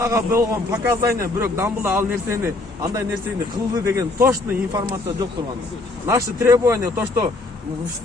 Ага болгон показания бирок дамбылда ал нерсени андай нерсени кылды деген точный информация жок турган. Наши требования то что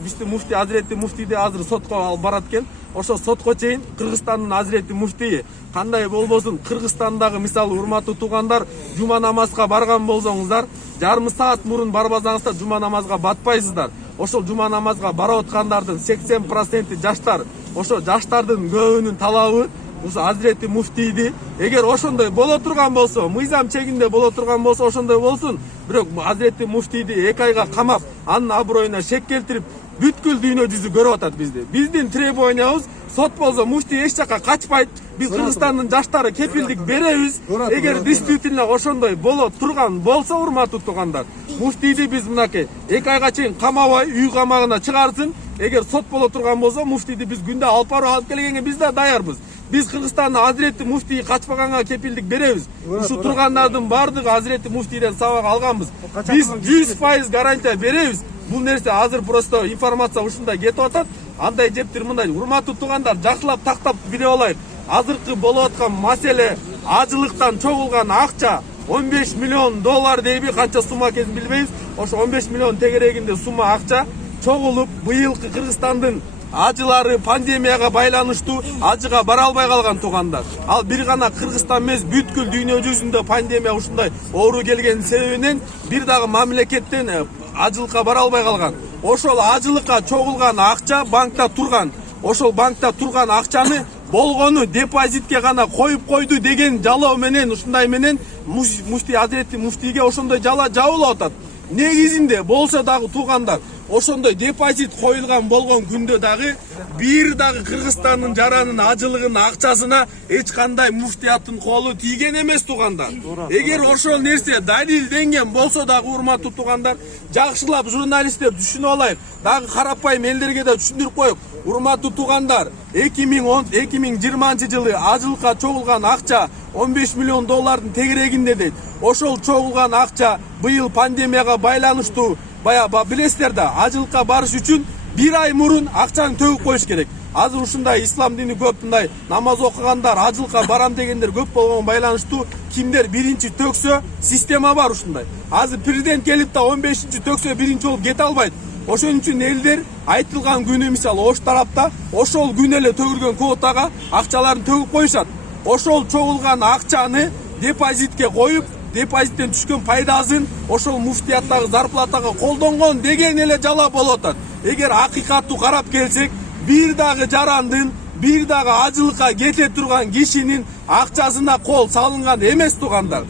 биздин муфти Азирети муфтийди азыр сотко алып барат экен. Ошо сотко чейин Кыргызстандын Азирети муфтийи кандай болбосун Кыргызстандагы мисалы урматтуу туугандар жума намазга барган болсоңуздар жарым саат мурун барбасаңыздар жума намазга батпайсыздар. Ошол жума намазга барып аткандардын 80% жаштар. Ошо жаштардын көбүнүн талабы ошо Азирети муфтийди эгер ошондой боло турган болсо, мыйзам чегинде боло турган болсо ошондой болсун. Бирок Азирети муфтийди 2 айга камап, анын аброюна шек келтирип, бүткүл дүйнө жүзү көрүп атат бизди. Биздин требованиябыз сот болсо муфтий эч жака качпайт. Биз Кыргызстандын жаштары кепилдик беребиз. Эгер действительно ошондой боло турган болсо, урматтуу туугандар, муфтийди биз мынакей 2 айга чейин камабай, үй камагына чыгарсын. Эгер сот боло турган болсо, муфтийди биз күндө алып барып алып келгенге биз да даярбыз. Biz Kırgızstanda Hazreti Mufti'yi kaçmaganга kepildik berебиz. Şu turgandардын бардыгы Hazreti Mufti'den sabak alганбыз. Biz 100% гарантия беребиz. Бул нерсе азыр просто информация ушундай кетип атат. Андай жептир мындай. Урматтуу туугандар, жакшылап тактап билип алайык. Азыркы болуп аткан маселе ажылыктан чогулган акча 15 миллион доллар дейби, канча сумма экенин билбейбиз. Ошо 15 миллион тегерегинде сумма акча чогулуп быйылкы Кыргызстандын ажылары пандемияга байланыштуу ажыга бара албай калган туугандар. Ал бир гана Кыргызстан эмес, бүткүл дүйнө жүзүндө пандемия ушундай оору келген себебинен бир дагы мамлекеттен ажылыкка бара албай калган. Ошол ажылыкка чогулган акча банкта турган. Ошол банкта турган акчаны болгону депозитке гана коюп койду деген жалоо менен, ушундай менен муфти Азирети муфтийге ошондой жала жабылып атат. Негизинде болсо дагы туугандар, ошондой депозит коюлган болгон күндө дагы бир дагы Кыргызстандын жаранын ажылыгынын акчасына эч кандай муфтияттын колу тийген эмес туугандар. Эгер ошол нерсе далилденген болсо дагы, урматтуу туугандар, жакшылап журналисттер түшүнүп алайык. Дагы карапайым элдерге да түшүндүрүп коюк. Урматтуу туугандар, 2020 жылы ажылыкка чогулган акча 15 миллион доллардын тегерегинде дейт. Ошол чогулган акча быйыл пандемияга байланыштуу билесиздер да, ажылыкка барыш үчүн 1 ай мурун акчаны төгүп коюш керек. Азыр ушундай ислам дини көп, мындай намаз окугандар, ажылыкка барам дегендер көп болгон байланыштуу кимдер биринчи төксө, система бар ушундай. Азыр президент келип да 15-чи төксө биринчи болуп кете албайт. Ошон үчүн элдер айтылган күнү, мисалы Ош тарапта ошол күнү эле төгүлгөн квотага акчаларын төгүп коюшат. Ошол чогулган акчаны депозитке коюп, депозиттен түшкөн пайдасын ошол муфтияттагы зарплатага колдонгон деген эле жала болуп атат. Эгер акыйкаттуу карап келсек, бир дагы жарандын, бир дагы ажылыкка кете турган кишинин акчасына кол салынган эмес туугандар.